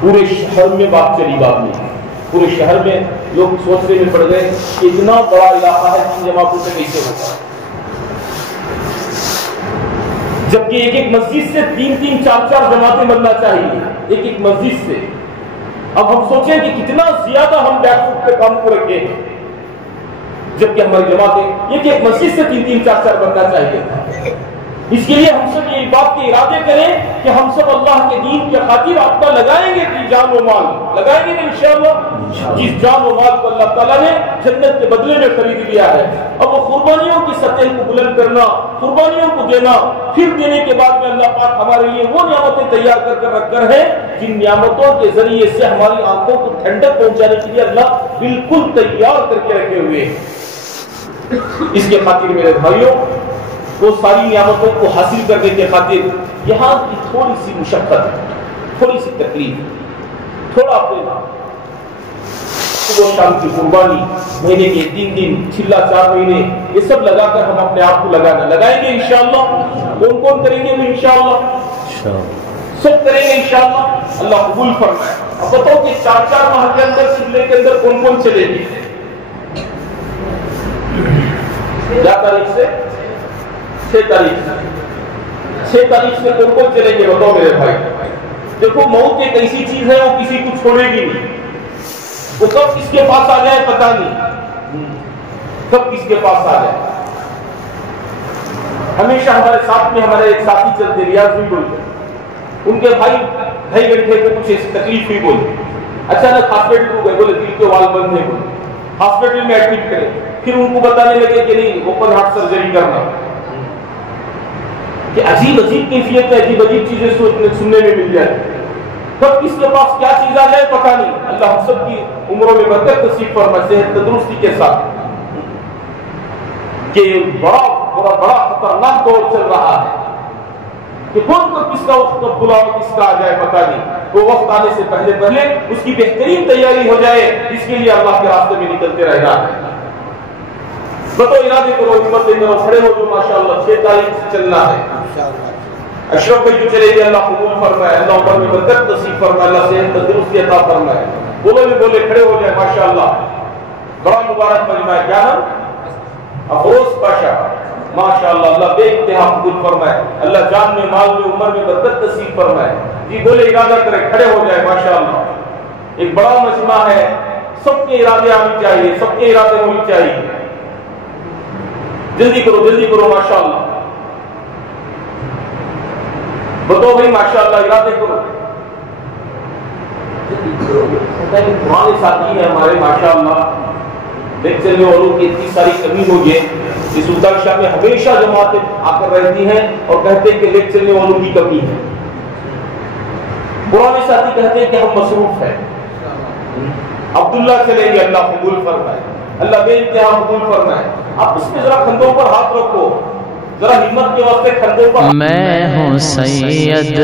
پورے شہر میں بات چلی, بات نہیں, پورے شہر میں لوگ سوچنے میں پڑ گئے کہ اتنا بڑا علاقہ ہے 3 جماعتوں سے کیسے ہوگا, جبکہ ایک مسجد سے 3-3, 4-4 جماعتیں بننا چاہیے, ایک مسجد سے. اب ہم سوچیں کہ کتنا زیادہ ہم بیک فٹ پہ کام کو رکھے ہیں, جبکہ ہماری جماعتیں ایک مسجد سے 3-3, 4-4 بننا چاہیے. اس کے لیے ہم سب یہ بات کے ارادے کریں کہ ہم سب اللہ کے دین کے خاطر آپ کا لگائیں گے کہ جان و مال لگائیں گے انشاءاللہ. جس جان و مال کو اللہ تعالیٰ نے جنت کے بدلے میں خرید لیا ہے, اب وہ قربانیوں کی سطح کو بلند کرنا, قربانیوں کو دینا, پھر دینے کے بعد میں اللہ پاک ہمارے لیے وہ نعمتیں تیار کر کے رکھ کر ہے جن نعمتوں کے ذریعے سے ہماری آنکھوں کو ٹھنڈک پہنچانے کے لیے اللہ بالکل تیار کر کے رکھے ہوئے ہیں. اس کے خاطر میرے بھائیوں, وہ ساری نعمتوں کو حاصل کرنے کے خاطر یہاں کی تھوڑی سی مشقت, تھوڑی سی تکلیف, تھوڑا اپنے صبح شام کی قربانی, مہینے کے 3 دن, چھلا 4 مہینے, یہ سب لگا کر ہم اپنے آپ کو لگائیں گے انشاءاللہ. کون کون کریں گے وہ انشاءاللہ؟ سب کریں گے انشاءاللہ, اللہ قبول فرمائے. اب بتاؤ کہ 4-4 ماہ کے اندر چھلے کے اندر کون کون چلے گی؟ کیا تاریخ سے؟ 6 تاریخ سے کون کون چلیں گے بتاؤ میرے بھائی. دیکھو موت ایک ایسی چیز ہے وہ کسی کو چھوڑے گی نہیں, وہ کب کس کے پاس آ جائے پتہ نہیں, کب کس کے پاس آ جائے. ہمیشہ ہمارے ساتھ میں ہمارے ایک ساتھی چلتے, ریاض بھی بولتے, ان کے بھائی بیٹھے کو کچھ ایسی تکلیف بھی بولی, اچانک ہاسپٹل کو گئے, بولے دل کے وال بند ہے, بولے ہاسپٹل میں ایڈمٹ کرے. پھر ان کو بتانے لگے کہ نہیں اوپن ہارٹ سرجری کرنا. کہ عجیب کیفیت ہے, عجیب چیزیں سننے میں مل جائے. کب کس کے پاس کیا چیز آ جائے پتہ نہیں. اللہ ہم سب کی عمروں میں برکت نصیب فرمائے, صحت تندرستی کے ساتھ. کہ بڑا خطرناک دور چل رہا ہے کہ کون کو کس کا وقت بلا اور کس کا آ جائے پتہ نہیں. وہ وقت آنے سے پہلے اس کی بہترین تیاری ہو جائے, اس کے لیے اللہ کے راستے میں نکلتے رہنا ہے. بتو ارادے کرو, ہمت لے کرو, کھڑے ہو جو ماشاءاللہ 6 تاریخ سے چلنا ہے. اشرف بھائی جو چلے گئے اللہ قبول فرمائے, اللہ عمر میں برکت نصیب فرمائے, اللہ صحت تندرستی عطا فرمائے. بولے کھڑے ہو جائے ماشاءاللہ. بڑا مبارک مجمع ہے, کیا نام؟ افروز پاشا, ماشاءاللہ. اللہ بے انتہا قبول فرمائے, اللہ جان میں مال میں عمر میں برکت نصیب فرمائے. جی بولے ارادہ کرے, کھڑے ہو جائے ماشاءاللہ. ایک بڑا مجمع ہے, سب کے ارادے آنے چاہیے, سب کے ارادے ہونے چاہیے. جلدی کرو ماشاءاللہ. بتو بھائی ماشاءاللہ ارادے کرو. پرانے ساتھی ہیں ہمارے ماشاءاللہ, لیکن چلنے والوں کی اتنی ساری کمی ہو یہ کہ سلطان شاہ میں ہمیشہ جماعتیں آ کر رہتی ہیں اور کہتے ہیں کہ لیک چلنے والوں کی کمی ہے. پرانے ساتھی کہتے ہیں کہ ہم مصروف ہیں. عبداللہ چلیں گے، اللہ قبول فرمائے، اللہ بے انتہا قبول فرمائے. آپ اس میں ذرا کندھوں پر ہاتھ رکھو، ذرا ہمت کے واسطے کندھوں پر. میں ہوں سید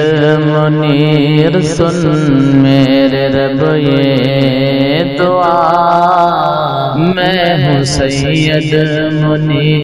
منیر، سن میرے رب یہ دعا. میں ہوں سید منیر.